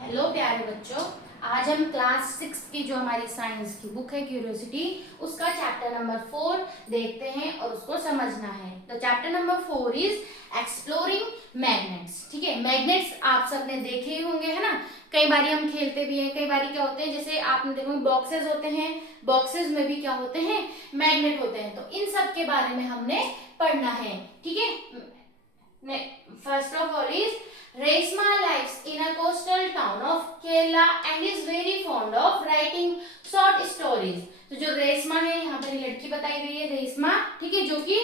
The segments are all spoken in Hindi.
हेलो प्यारे बच्चों, आज हम क्लास 6 की जो हमारी साइंस की बुक है क्यूरियोसिटी, उसका चैप्टर नंबर 4 देखते हैं और उसको समझना है। तो chapter number 4 is exploring magnets. ठीक है, मैग्नेट्स आप सबने देखे ही होंगे, है ना। कई बारी हम खेलते भी हैं, कई बारी क्या होते हैं, जैसे आपने देखो बॉक्सेस होते हैं, बॉक्सेस में भी क्या होते हैं, मैग्नेट होते हैं। तो इन सब के बारे में हमने पढ़ना है। ठीक है, first of all is Resma lives in a coastal town of Kerala and is very fond of writing short stories. तो जो रेशमा है, यहाँ पर लड़की बताई गई है रेशमा, ठीक है, जो कि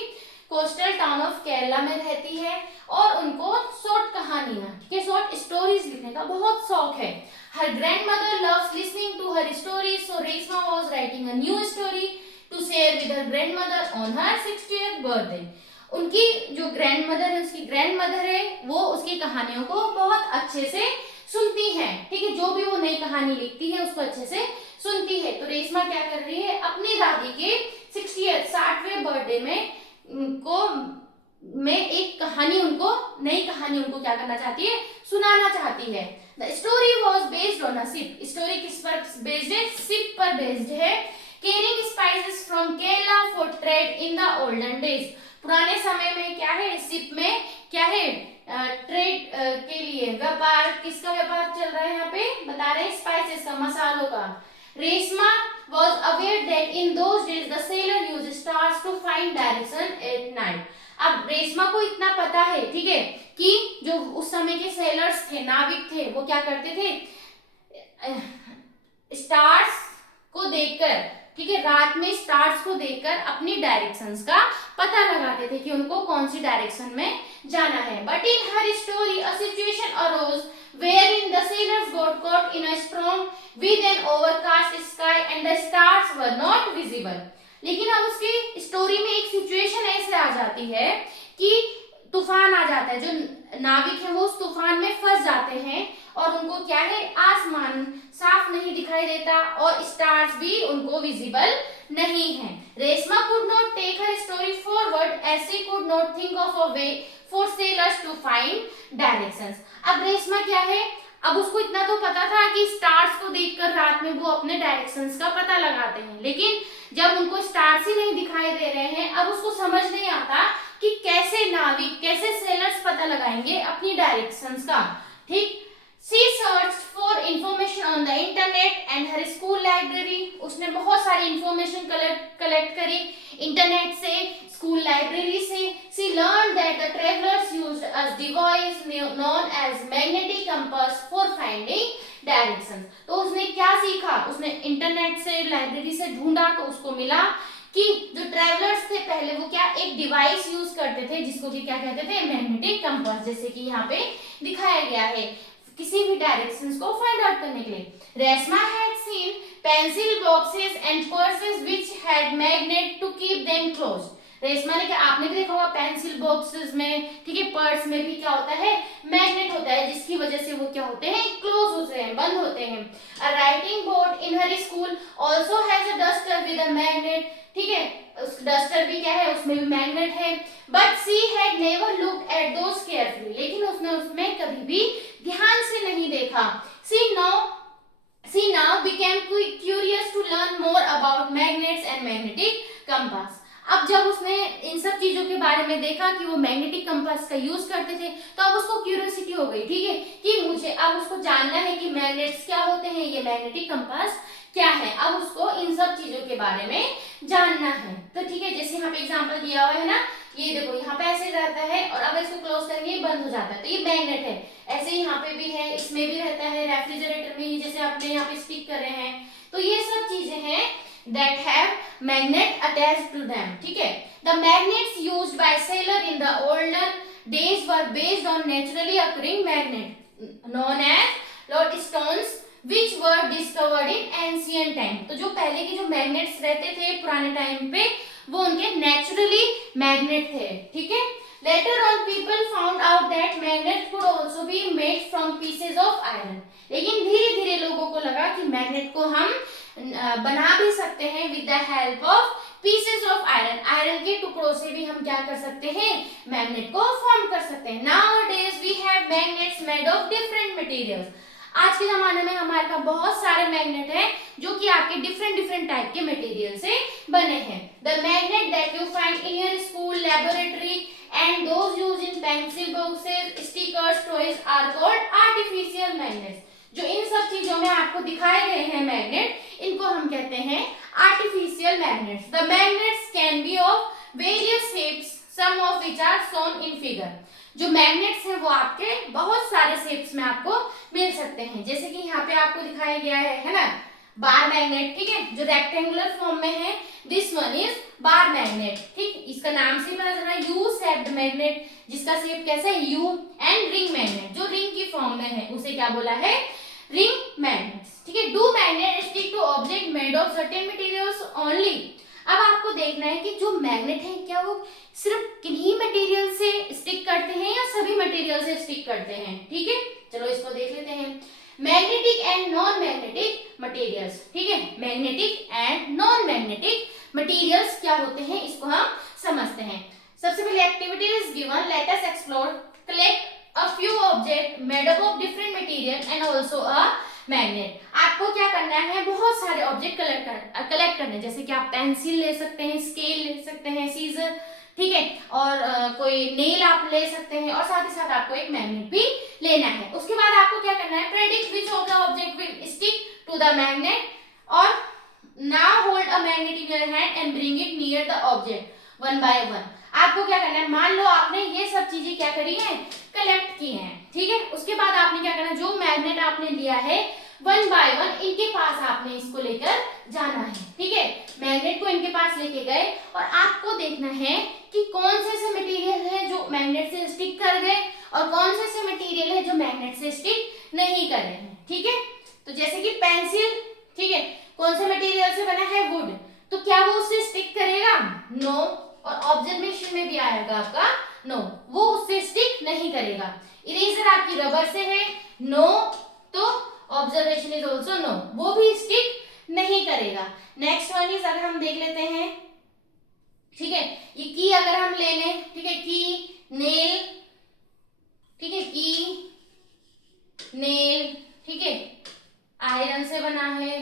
कोस्टल टाउन ऑफ केरला में रहती है और उनको शॉर्ट कहानियां, ठीक है, शॉर्ट स्टोरीज लिखने का बहुत शौक है। Her grandmother loves listening to her stories, so Reshma was writing a new story to share with her grandmother on her 60th birthday. उनकी जो ग्रैंडमदर है, उसकी ग्रैंडमदर है, वो उसकी कहानियों को बहुत अच्छे से सुनती है। ठीक है, जो भी वो नई कहानी लिखती है उसको अच्छे से सुनती है। तो रेशमा क्या कर रही है, अपनी दादी के 60वें बर्थडे में उनको एक कहानी, उनको नई कहानी उनको क्या करना चाहती है, सुनाना चाहती है। The story was based on a ship. Story किस पर बेस्ड है, शिप पर बेस्ड है। Carrying spices from Kerala for trade in the olden days. पुराने समय में क्या है, शिप में क्या है, ट्रेड के लिए व्यापार, किसका व्यापार चल रहा है, यहाँ पे बता रहे हैं स्पाइसेस का, मसालों का। Reshma was aware that in those days the sailor used stars to find direction at night. अब रेशमा को इतना पता है, ठीक है, कि जो उस समय के सेलर्स थे, नाविक थे, वो क्या करते थे, स्टार्स को देखकर, ठीक है, रात में स्टार्स को देखकर अपनी डायरेक्शंस का पता लगाते थे कि उनको कौन सी डायरेक्शन में जाना है। But in her story a situation arose wherein the sailors got caught in a storm with an overcast sky and the stars were not visible. लेकिन अब उसकी स्टोरी में एक सिचुएशन ऐसे आ जाती है कि तूफान आ जाता है, जो नाविक है वो उस तूफान में फंस जाते हैं और उनको क्या है, आसमान साफ नहीं दिखाई देता और स्टार्स भी उनको विजिबल नहीं है। Reshma could not take her story forward as she could not think of a way for sailors to find directions. अब रेशमा क्या है, अब उसको इतना तो पता था कि स्टार्स को देखकर रात में वो अपने डायरेक्शंस का पता लगाते हैं, लेकिन जब उनको स्टार्स ही नहीं दिखाई दे रहे हैं, अब उसको समझ नहीं आता कि कैसे नाविक, कैसे सेलर्स पता लगाएंगे अपनी डायरेक्शंस का। ठीक, She searched for information on the internet and her school library. उसने बहुत सारी इंफॉर्मेशन कलेक्ट करी इंटरनेट से, स्कूल लाइब्रेरी से। She learned that the travelers used a device known as magnetic compass for finding directions. तो उसने क्या सीखा, उसने इंटरनेट से, लाइब्रेरी से ढूंढा तो उसको मिला कि जो ट्रैवलर्स थे पहले वो क्या एक डिवाइस यूज करते थे जिसको कि क्या कहते थे, मैग्नेटिक कंपास, जैसे कि यहाँ पे दिखाया गया है, किसी भी डायरेक्शंस को फाइंड आउट करने के लिए। Reshma had seen pencil boxes and purses which had magnet to keep them close. Reshma ने क्या, आपने भी देखा होगा पेंसिल बॉक्सेस में, ठीक है, पर्स में भी क्या होता है, मैग्नेट होता है, जिसकी वजह से वो क्या होते हैं, क्लोज होते हैं, बंद होते हैं। A writing board in her school also has a duster with a magnet. ठीक है, उस डस्टर भी क्या है, उसमें भी मैग्नेट है। But she had never looked at those carefully, लेकिन उसने उसमें कभी भी ध्यान से नहीं देखा। She now became curious to learn more about magnets and magnetic compass. अब जब उसने इन सब चीजों के बारे में देखा कि वो मैग्नेटिक कंपास का यूज करते थे, तो अब उसको क्यूरियोसिटी हो गई, ठीक है, कि मुझे अब उसको जानना है कि मैग्नेट्स क्या होते हैं, ये मैग्नेटिक कंपास क्या है। अब उसको इन सब चीजों के बारे में जानना है। तो ठीक है, जैसे यहाँ पे एग्जांपल दिया हुआ है ना, ये देखो यहाँ पे ऐसे रहता है और अब इसको क्लोज करेंगे ये बंद हो जाता है, तो ये मैग्नेट है। ऐसे ही यहाँ पे भी है, इसमें भी रहता है, रेफ्रिजरेटर में जैसे आपने यहाँ पे स्टिक कर रहे हैं। तो ये सब चीजें हैं that have magnet attached to them. ठीक है, the magnets used by sailor in the olden days were based on naturally occurring magnet known as lodestones which were discovered in ancient time. तो जो पहले के जो मैग्नेट्स रहते थे पुराने टाइम पे, वो उनके नेचुरली मैग्नेट थे। ठीक है, later on people found out that magnets could also be made from pieces of iron. लेकिन धीरे धीरे लोगों को लगा कि मैग्नेट को हम बना भी सकते हैं with the help of pieces of iron. Iron के टुकड़ों से भी हम क्या कर सकते हैं, मैग्नेट को फॉर्म कर सकते हैं। Nowadays we have magnets made of different materials. आज के जमाने में हमारे पास बहुत सारे मैग्नेट हैं जो कि आपके डिफरेंट डिफरेंट टाइप के मटेरियल से बने हैं। The magnet that you find in your school laboratory and those used in pencil boxes stickers toys are called artificial magnets. जो इन सब चीजों में आपको दिखाए गए हैं मैग्नेट, इनको हम कहते हैं artificial magnets. The magnets can be of various shapes, some of which are shown in figure. जो मैग्नेट्स हैं वो आपके बहुत सारे शेप्स में आपको मिल सकते हैं, जैसे कि यहाँ पे आपको दिखाया गया है ना, बार मैग्नेट, ठीक है, जो रेक्टेंगुलर फॉर्म में है, this one is bar magnet, ठीक, इसका नाम से पता चल रहा है, यू शेप्ड मैग्नेट, जिसका शेप कैसा है, यू, एंड रिंग मैग्नेट, जो रिंग की फॉर्म में है, उसे क्या बोला है, रिंग मैग्नेट्स, ठीक है। Do magnet stick to object made of certain materials only. अब आपको देखना है कि जो मैग्नेट है क्या वो सिर्फ किन्हीं मटेरियल से स्टिक करते हैं या सभी मटेरियल से स्टिक करते हैं, ठीक है। चलो इसको देख लेते हैं। Magnetic and non magnetic materials, ठीक है, magnetic and non magnetic materials क्या होते हैं, इसको हम समझते हैं। सबसे पहले activity is given, let us explore, collect a few object made up of different material and also a magnet। आपको क्या करना है, बहुत सारे ऑब्जेक्ट कलेक्ट करने, जैसे कि आप पेंसिल ले सकते हैं, स्केल ले सकते हैं, सीजर, ठीक है, और कोई नेल आप ले सकते हैं, और साथ ही साथ आपको एक मैग्नेट भी लेना है। उसके बाद आपको क्या करना है, predict which of the object will stick to the magnet, और now hold a magnet in your hand and bring it near the object one by one. आपको क्या करना है, मान लो आपने ये सब चीजें क्या करी है, कलेक्ट की हैं, ठीक है। उसके बाद आपने क्या करना है, जो मैग्नेट आपने लिया है वन बाय वन इनके पास आपने इसको लेकर जाना है, ठीक है। मैग्नेट को इनके पास लेके गए और आपको देखना है कि कौन से ऐसे मटेरियल है जो मैग्नेट से स्टिक कर गए और कौन से ऐसे मटेरियल है जो मैग्नेट से स्टिक नहीं कर रहे हैं, ठीक है। तो जैसे कि पेंसिल, ठीक है, कौन से मटेरियल से बना है, वुड, तो क्या वो उससे स्टिक करेगा, नो, और ऑब्जर्वेशन में भी आएगा आपका नो, वो उससे स्टिक नहीं करेगा। इरेजर आपकी रबर से है, नो, तो ऑब्जर्वेशन इज ऑल्सो नो, वो भी स्टिक नहीं करेगा। नेक्स्ट वन इज, अगर हम देख लेते हैं, ठीक है, ये की अगर हम ले लें, ठीक है, की, नेल, ठीक है, की, नेल, ठीक है, आयरन से बना है,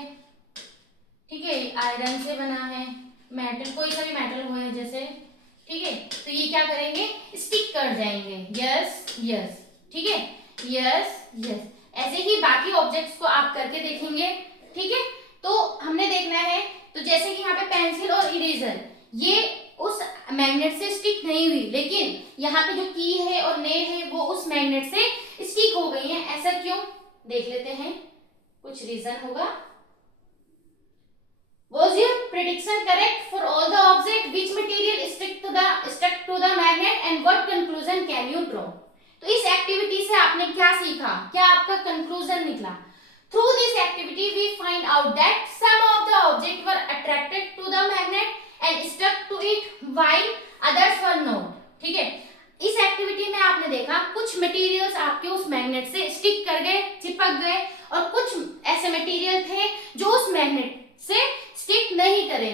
ठीक है, आयरन से बना है, मेटल, कोई सा भी मेटल हो है जैसे, ठीक है, तो ये क्या करेंगे, स्टिक कर जाएंगे, यस यस, ठीक है, यस यस। ऐसे ही बाकी ऑब्जेक्ट्स को आप करके देखेंगे, ठीक है। तो हमने देखना है, तो जैसे कि यहाँ पे पेंसिल और इरेजर, ये उस मैग्नेट से स्टिक नहीं हुई, लेकिन यहाँ पे जो की है और नेल है वो उस मैग्नेट से स्टिक हो गई है। ऐसा क्यों, देख लेते हैं, कुछ रीजन होगा। Was your prediction correct for all the object? Which material stuck to the magnet and what conclusion can you draw? तो इस एक्टिविटी से आपने क्या सीखा, क्या आपका कंक्लूजन निकला? Through this activity we find out that some of the objects were attracted to the magnet and stuck to it while others were not। ठीक है, इस एक्टिविटी में आपने देखा कुछ मटेरियल्स आपके उस मैग्नेट से स्टिक कर गए, चिपक गए, और कुछ ऐसे मटेरियल थे जो उस मैग्नेट से स्टिक नहीं करे।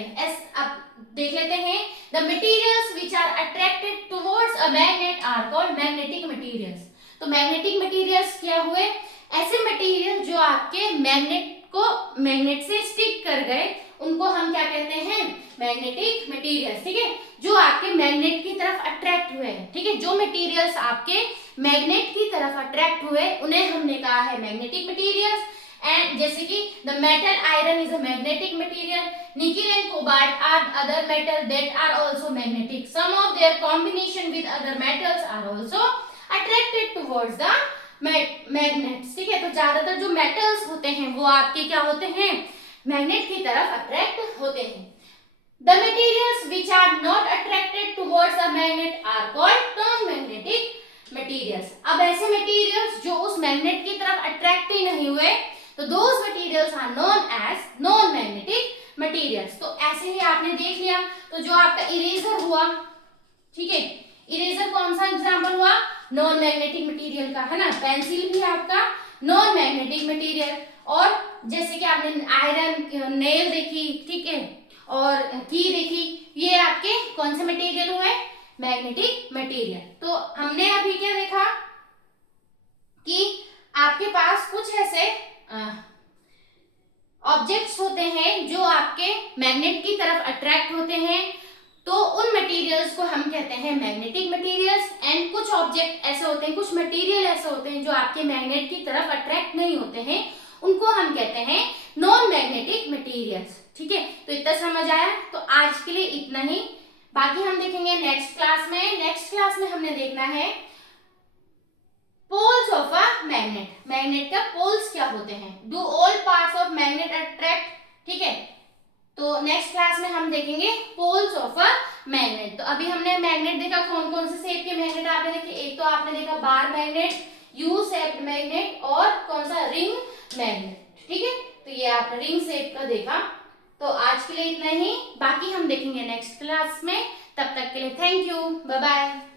अब देख लेते हैं, the materials which are attracted towards a magnet are called magnetic materials. तो मैग्नेटिक मटेरियल्स क्या हुए, ऐसे मटेरियल जो आपके मैग्नेट से स्टिक कर गए, उनको हम क्या कहते हैं, मैग्नेटिक मटेरियल्स, ठीक है, जो आपके मैग्नेट की तरफ अट्रैक्ट हुए, ठीक है, जो मटेरियल्स आपके मैग्नेट की तरफ अट्रैक्ट हुए उन्हें हमने कहा है मैग्नेटिक मटेरियल्स। एंड जैसे कि the metal iron is a magnetic material, nickel and cobalt are other metal that are also magnetic, some of their combination with other metals are also attracted towards the magnets. ठीक है, तो ज्यादातर जो मेटल्स होते हैं वो आपके क्या होते हैं, मैग्नेट की तरफ अट्रैक्ट होते हैं। The materials which are not attracted towards a magnet are called non-magnetic materials। अब ऐसे materials जो उस मैग्नेट की तरफ अट्रैक्ट ही नहीं हुए, तो those materials are known as non-magnetic materials। तो ऐसे ही आपने देख लिया, तो जो आपका इरेजर हुआ, ठीक है, इरेजर कौन सा एग्जाम्पल हुआ, नॉन मैग्नेटिक मटेरियल का, है ना। पेंसिल भी आपका नॉन मैग्नेटिक मटेरियल, और जैसे कि आपने आयरन, नेल देखी, ठीक है, और की देखी, ये आपके कौन से मटेरियल हुए, मैग्नेटिक मटेरियल। तो हमने अभी क्या देखा कि आपके पास कुछ ऐसे मैग्नेट की तरफ अट्रैक्ट होते हैं तो उन मटेरियल्स को हम कहते हैं मैग्नेटिक मटेरियल्स। एंड कुछ ऑब्जेक्ट ऐसे होते हैं, कुछ मटेरियल ऐसे होते हैं जो आपके मैग्नेट की तरफ अट्रैक्ट नहीं होते हैं, उनको हम कहते हैं नॉन मैग्नेटिक मटेरियल्स। ठीक है, तो इतना समझ आया? तो आज के लिए इतना ही, बाकी हम देखेंगे नेक्स्ट क्लास में। नेक्स्ट क्लास में हमने देखना है poles of a magnet. Magnet का पोल्स क्या होते हैं, do all parts of magnet attract. ठीक है, तो नेक्स्ट क्लास में हम देखेंगे पोल्स ऑफ अ मैग्नेट। तो अभी हमने मैग्नेट देखा, कौन कौन से शेप के मैग्नेट आपने देखे। एक तो आपने देखा bar magnet, U shaped magnet और कौन सा रिंग मैग्नेट। ठीक है, तो ये आपने रिंग शेप का देखा। तो आज के लिए इतना ही, बाकी हम देखेंगे नेक्स्ट क्लास में। तब तक के लिए थैंक यू, बाय बाय।